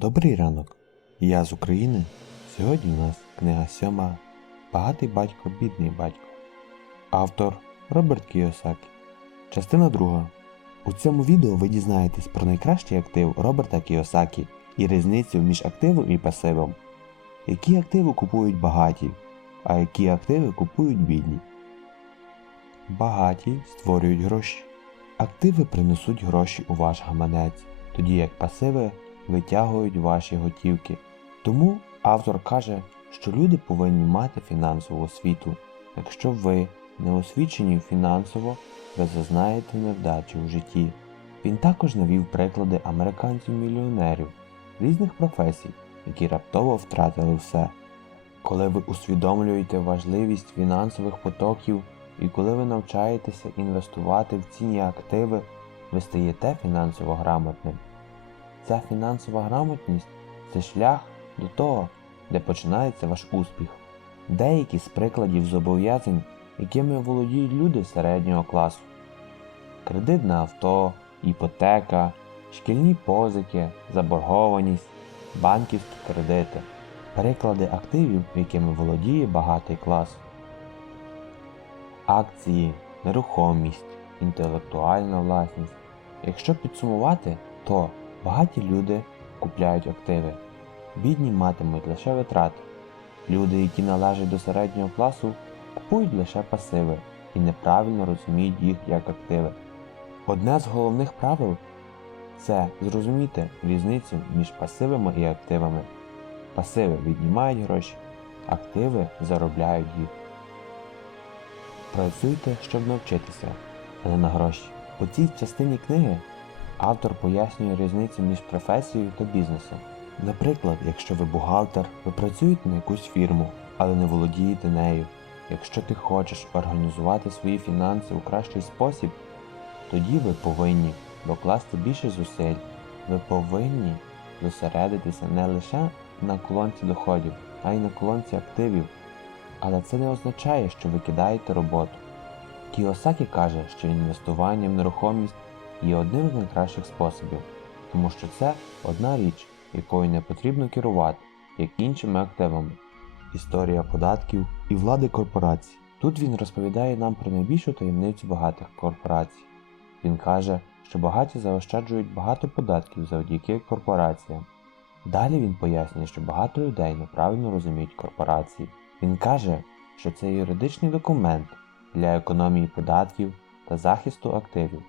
Добрий ранок. Я з України. Сьогодні у нас книга сьома Багатий батько, бідний батько. Автор Роберт Кіосакі. Частина друга. У цьому відео ви дізнаєтесь про найкращий актив Роберта Кіосакі і різницю між активом і пасивом. Які активи купують багаті, а які активи купують бідні. Багаті створюють гроші. Активи принесуть гроші у ваш гаманець, тоді як пасиви витягують ваші готівки. Тому автор каже, що люди повинні мати фінансову освіту. Якщо ви не освічені фінансово, ви зазнаєте невдачі у житті. Він також навів приклади американців-мільйонерів різних професій, які раптово втратили все. Коли ви усвідомлюєте важливість фінансових потоків і коли ви навчаєтеся інвестувати в цінні активи, ви стаєте фінансово грамотним. Ця фінансова грамотність це шлях до того, де починається ваш успіх. Деякі з прикладів зобов'язань, якими володіють люди середнього класу. Кредит на авто, іпотека, шкільні позики, заборгованість, банківські кредити, приклади активів, якими володіє багатий клас. Акції, нерухомість, інтелектуальна власність. Якщо підсумувати, то багаті люди купляють активи, бідні матимуть лише витрати. Люди, які належать до середнього класу, купують лише пасиви і неправильно розуміють їх як активи. Одне з головних правил це зрозуміти різницю між пасивами і активами. Пасиви віднімають гроші, активи заробляють їх. Працюйте, щоб навчитися, а не на гроші. У цій частині книги автор пояснює різницю між професією та бізнесом. Наприклад, якщо ви бухгалтер, ви працюєте на якусь фірму, але не володієте нею. Якщо ти хочеш організувати свої фінанси у кращий спосіб, тоді ви повинні докласти більше зусиль. Ви повинні зосередитися не лише на колонці доходів, а й на колонці активів. Але це не означає, що ви кидаєте роботу. Кіосакі каже, що інвестування в нерухомість є одним з найкращих способів, тому що це одна річ, якою не потрібно керувати, як іншими активами. Історія податків і влади корпорацій. Тут він розповідає нам про найбільшу таємницю багатих корпорацій. Він каже, що багаті заощаджують багато податків завдяки корпораціям. Далі він пояснює, що багато людей неправильно розуміють корпорації. Він каже, що це юридичний документ для економії податків та захисту активів.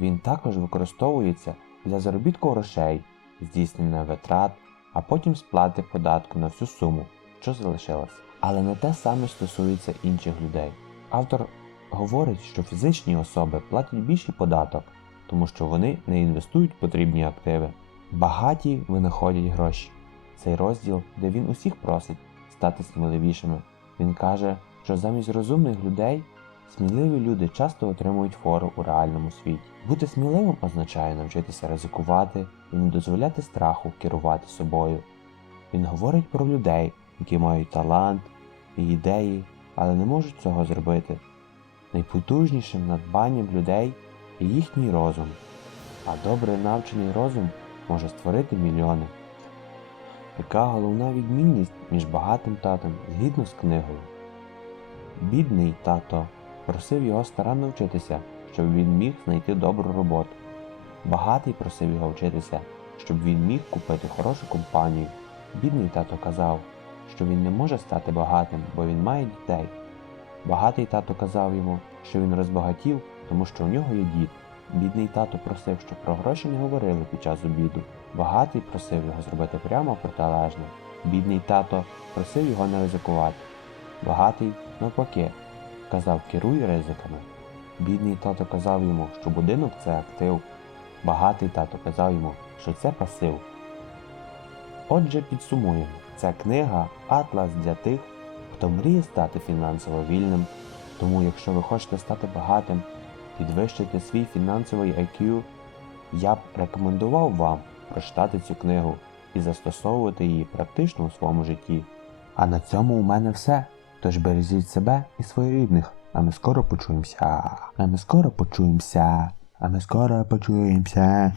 Він також використовується для заробітку грошей, здійснення витрат, а потім сплати податку на всю суму, що залишилась. Але не те саме стосується інших людей. Автор говорить, що фізичні особи платять більший податок, тому що вони не інвестують потрібні активи. Багаті винаходять гроші. Цей розділ, де він усіх просить стати сміливішими. Він каже, що замість розумних людей сміливі люди часто отримують фору у реальному світі. Бути сміливим означає навчитися ризикувати і не дозволяти страху керувати собою. Він говорить про людей, які мають талант і ідеї, але не можуть цього зробити. Найпотужнішим надбанням людей є їхній розум, а добре навчений розум може створити мільйони. Яка головна відмінність між багатим татом згідно з книгою? Бідний тато просив його старанно вчитися, щоб він міг знайти добру роботу. Багатий просив його вчитися, щоб він міг купити хорошу компанію. Бідний тато казав, що він не може стати багатим, бо він має дітей. Багатий тато казав йому, що він розбагатів, тому що у нього є дід. Бідний тато просив, щоб про гроші не говорили під час обіду. Багатий просив його зробити прямо протилежне. Бідний тато просив його не ризикувати. Багатий, навпаки, казав керуй ризиками. Бідний тато казав йому, що будинок це актив. Багатий тато казав йому, що це пасив. Отже, підсумуємо, ця книга Атлас для тих, хто мріє стати фінансово вільним. Тому, якщо ви хочете стати багатим, підвищити свій фінансовий IQ, я б рекомендував вам прочитати цю книгу і застосовувати її практично у своєму житті. А на цьому у мене все. Тож бережіть себе і своїх рідних, а ми скоро почуємося. А ми скоро почуємося. А ми скоро почуємося.